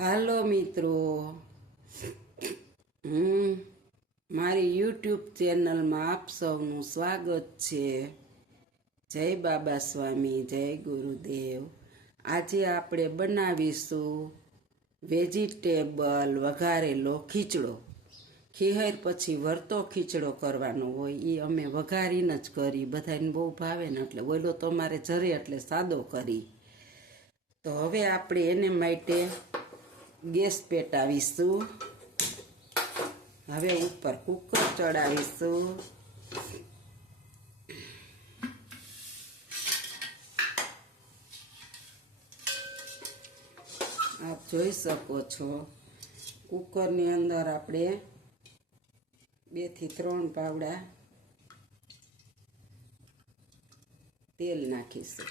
હાલો મિત્રો. હું મારી યુટ્યુબ ચેનલમાં આપ સૌનું સ્વાગત છે. જય બાબા સ્વામી, જય ગુરુદેવ. આજે આપણે બનાવીશું વેજીટેબલ વઘારેલો ખીચડો. ખીહર પછી વરતો ખીચડો કરવાનો હોય એ અમે વઘારીને જ કરી. બધાને બહુ ભાવે ને એટલે ઓલો તો મારે જરે એટલે સાદો કરી. તો હવે આપણે એને માટે ગેસ પેટાવીશું. હવે ઉપર કુકર ચડાવીશું. આપ જોઈ શકો છો, કુકરની અંદર આપણે બેથી ત્રણ પાવડા તેલ નાખીશું.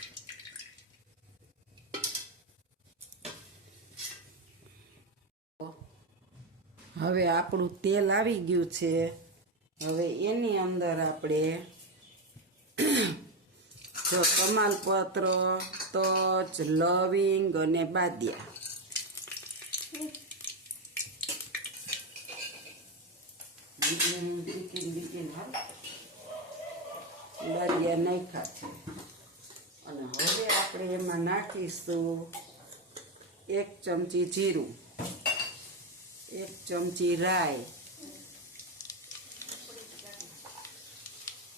હવે આપણું તેલ આવી ગયું છે. હવે એની અંદર આપણે જો કમાલપત્ર તજ, લવિંગ અને બાદિયા. બાદિયા નાખ્યા છે. અને હવે આપણે એમાં નાખીશું એક ચમચી જીરું. એક ચમચી રાઈ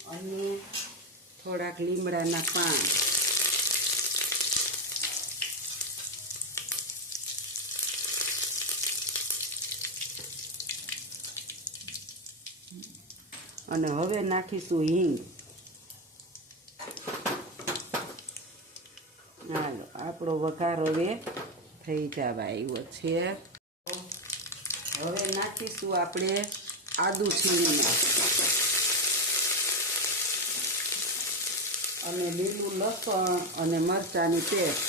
અને થોડાક લીમડાના પાન. અને હવે નાખીશું હિંગ. હાલો, આપણો વઘાર હવે થઈ જવા આવ્યો છે. હવે નાખીશું આપણે આદુ છીણીને. અને લીલું લસણ અને મરચાંની પેસ્ટ.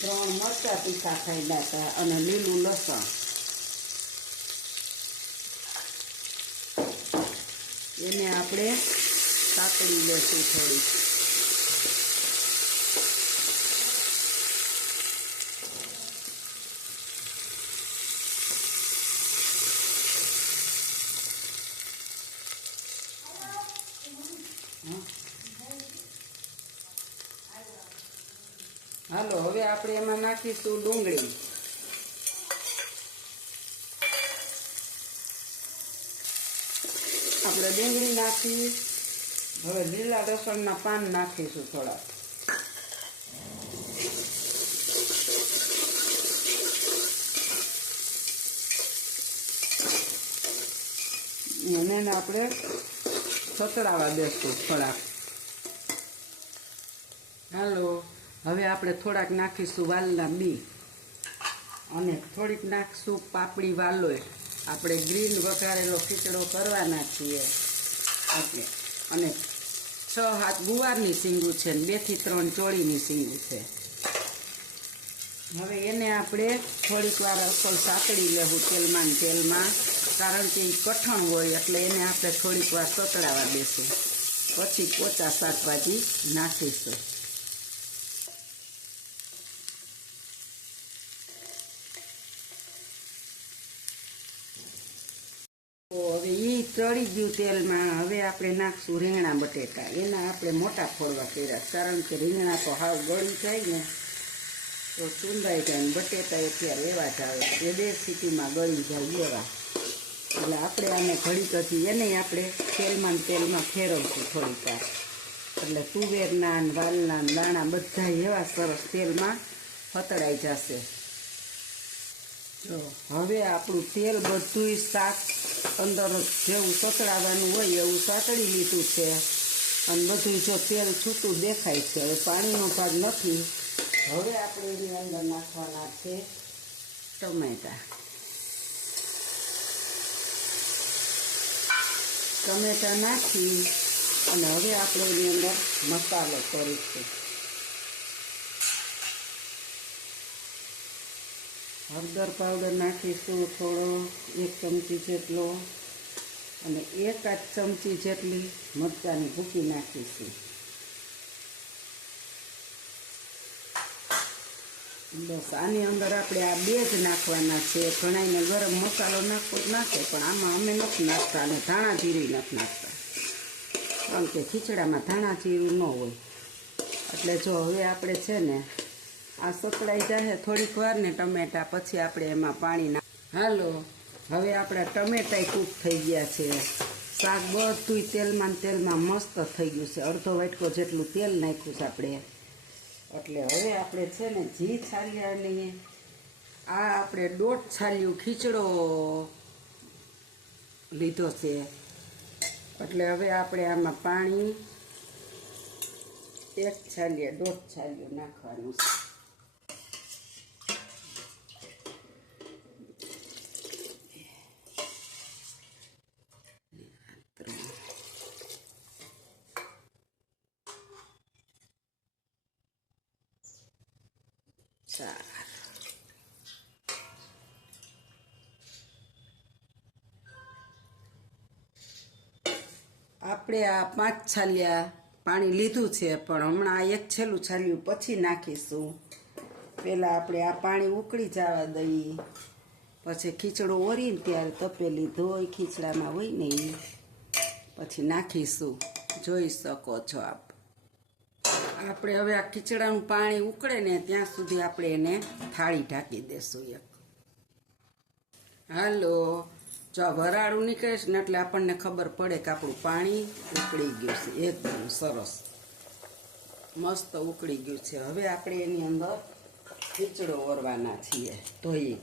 ત્રણ મરચાં પીઠા ખાઈ દાતા અને લીલું લસણ. એને આપણે સાતળી લેશું થોડીક. હાલો, હવે આપણે એમાં નાખીશું ડુંગળી. આપણે ડુંગળી નાખી, હવે લીલા લસણના પાન નાખીશું થોડા. એને આપણે સતરાવા દેશું થોડાક. હાલો, હવે આપણે થોડાક નાખીશું વાલના બી. અને થોડીક નાખશું પાપડી વાલોય. આપણે ગ્રીન વઘારેલો ખીચડો કરવાના છીએ. આપણે અને છ હાથ ગુવારની સીંગું છે ને બેથી ત્રણ ચોળીની સીંગું છે. હવે એને આપણે થોડીક વાર અસલ સાંકળી લેવું તેલમાં તેલમાં. કારણ કે એ કઠણ હોય એટલે એને આપણે થોડીક વાર સતડાવા દેશું. પછી પોચા શાકભાજી નાખીશું. હવે એ ચડી ગયું તેલમાં. હવે આપણે નાખશું રીંગણા બટેટા. એના આપણે મોટા ફોડવા કર્યા. કારણ કે રીંગણા તો હાવ ગળી જાય ને, તો ચૂંદાઈ જાય બટેટા અત્યારે એવા જ આવે. એ બે સ્થિતિમાં ગળી જાય એવા. એટલે આપણે આને ઘડીક હતી એને આપણે તેલમાં તેલમાં ફેરવશું થોડીક વાર. એટલે તુવેરના ને વાલના દાણા બધા એવા સરસ તેલમાં ફતડાઈ જશે. જો, હવે આપણું તેલ બધું શાક અંદર જેવું સતડાવવાનું હોય એવું સાતળી લીધું છે. અને બધું જો તેલ છૂટું દેખાય છે, હવે પાણીનો ભાગ નથી. હવે આપણે એની અંદર નાખવાના છે ટમેટા. ટમેટા નાખી અને હવે આપણે એની અંદર મસાલો કરીશું. હળદર પાવડર નાખીશું થોડો, એક ચમચી જેટલો અને એક આધ ચમચી જેટલી મરચાંની ભૂકી નાખીશું. બસ આની અંદર આપણે આ બે જ નાખવાના છે. ઘણાઈને ગરમ મસાલો નાખવો જ નાખે, પણ આમાં અમે નથી નાખતા અને ધાણા જીરું નથી નાખતા. કારણ કે ખીચડામાં ધાણા જીરું ન હોય. એટલે જો હવે આપણે છે ને, આ સકળાઈ જાય થોડીક વાર ને ટમેટા, પછી આપણે એમાં પાણી નાખ. હાલો, હવે આપણા ટમેટાય કૂક થઈ ગયા છે. શાક બધું તેલમાં તેલમાં મસ્ત થઈ ગયું છે. અડધો વાટકો જેટલું તેલ નાખ્યું છે આપણે. એટલે હવે આપણે છે ને જી છાલિયાની આ આપણે દોઢ છાલિયો ખીચડો લીધો છે. એટલે હવે આપણે આમાં પાણી, એક છાલીએ દોઢ છાલિયો નાખવાનું છે. ચાર. આપણે આ પાંચ છાલિયા પાણી લીધું છે, પણ હમણાં આ એક છેલ્લું છાલિયું પછી નાખીશું. પહેલાં આપણે આ પાણી ઉકળી જવા દઈએ. પછી ખીચડો ઓરીને ત્યારે તપેલી ધોઈ, ખીચડામાં હોય ને પછી નાખીશું. જોઈ શકો છો આપ. આપણે હવે આ ખીચડાનું પાણી ઉકળે ને ત્યાં સુધી આપણે એને થાળી ઢાંકી દેશું એક. હાલો, જો વરાળું નીકળે ને એટલે આપણને ખબર પડે કે આપણું પાણી ઉકળી ગયું છે. એકદમ સરસ. મસ્ત ઉકળી ગયું છે. હવે આપણે એની અંદર ખીચડો ઓરવાના છીએ. ધોઈ.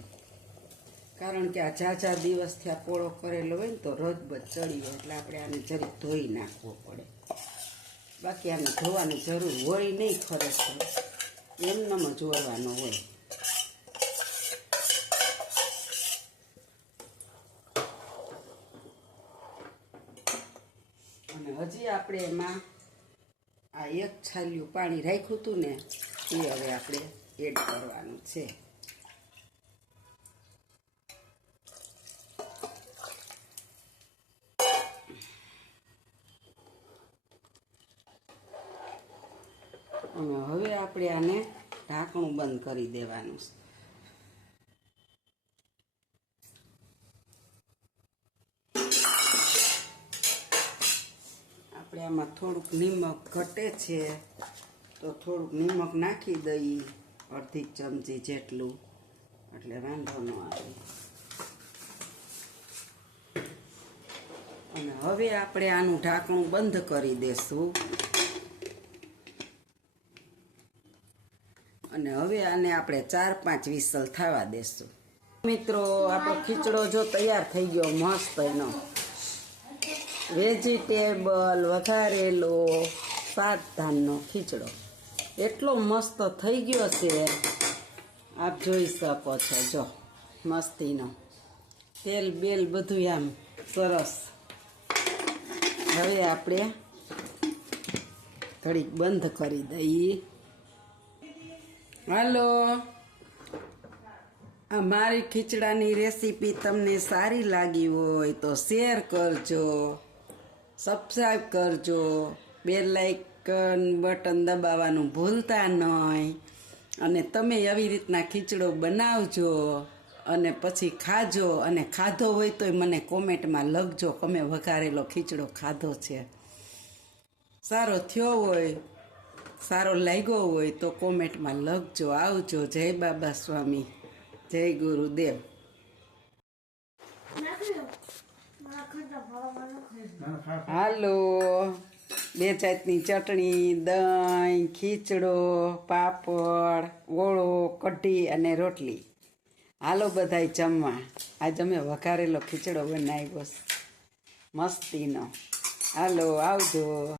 કારણ કે આ ઝાઝા દિવસથી આ પોળો કરેલો હોય ને તો રજબજ ચડી એટલે આપણે આને જરીક ધોઈ નાખવો પડે. બાકી આને ધોવાની જરૂર હોય નહીં ખરેખર એમનામાં જ ઓરવાનો હોય. અને હજી આપણે એમાં આ એક છાલિયું પાણી રાખ્યું હતું ને, એ હવે આપણે એડ કરવાનું છે. અને હવે આપણે આને ઢાંકણું બંધ કરી દેવાનું. આપણે આમાં થોડુંક નિમક ઘટે છે, તો થોડુંક નિમક નાખી દઈએ અડધી ચમચી જેટલું. એટલે વાંધો ન આવે. અને હવે આપણે આનું ઢાંકણું બંધ કરી દેશું. અને હવે આને આપણે ચાર પાંચ વિસલ થવા દેશું. મિત્રો આપણો ખીચડો જો તૈયાર થઈ ગયો મસ્ત એનો. વેજીટેબલ વઘારેલો સાત ધાનનો ખીચડો. એટલો મસ્ત થઈ ગયો છે. આપ જોઈ શકો છો જો મસ્તીનો. તેલ બેલ બધું આમ સરસ. હવે આપણે થોડીક બંધ કરી દઈએ. હાલો. આ મારી ખીચડાની રેસીપી તમને સારી લાગી હોય તો શેર કરજો સબસ્ક્રાઈબ કરજો બે લાઇકન બટન દબાવવાનું ભૂલતા નહીં અને તમે આવી રીતના ખીચડો બનાવજો અને પછી ખાજો અને ખાધો હોય તોય મને કોમેન્ટમાં લખજો, અમે વઘારેલો ખીચડો ખાધો છે. સારો થયો હોય સારો લાગ્યો હોય તો કોમેન્ટમાં લખજો. આવજો. જય બાબા સ્વામી. જય ગુરુદેવ. હાલો. બે જાતની ચટણી, દહીં, ખીચડો, પાપડ, ઓળો, કઢી અને રોટલી. હાલો બધાય જમવા. આજ અમે વઘારેલો ખીચડો બનાવ્યો મસ્તીનો. હાલો, આવજો.